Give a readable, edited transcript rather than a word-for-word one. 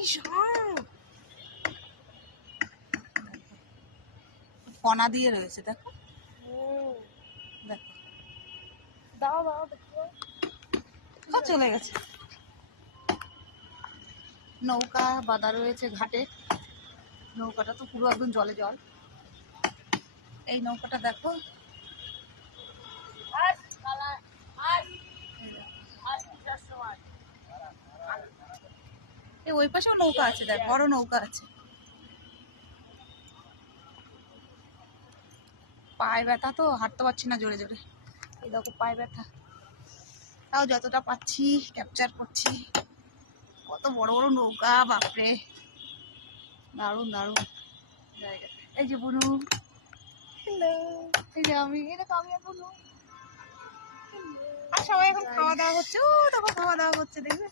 বিশাল কণা দিয়ে রয়েছে, দেখো দেখো। দাও দাও দেখো, চলে গেছে। নৌকা বাঁধা রয়েছে ঘাটে, নৌকাটা তো পুরো একদম জলে জল। এই নৌকাটা দেখো, ওই পাশেও নৌকা আছে, দেখ বড় নৌকা আছে। পায়ে ব্যথা তো, হাঁটতে পারছি না জোরে জোরে, এই দেখো পায়ে ব্যথা। তাও যতটা পাচ্ছি ক্যাপচার করছি। কত বড় বড় নৌকা, বাপরে দারুণ দারুণ জায়গা। এই যে বুনু, হ্যালো, এই যে আমি, এই দেখো আমি আর বুনু। আর সবাই এখন খাওয়া দাওয়া করছে, ও দেখো খাওয়া দাওয়া করছে, দেখবে।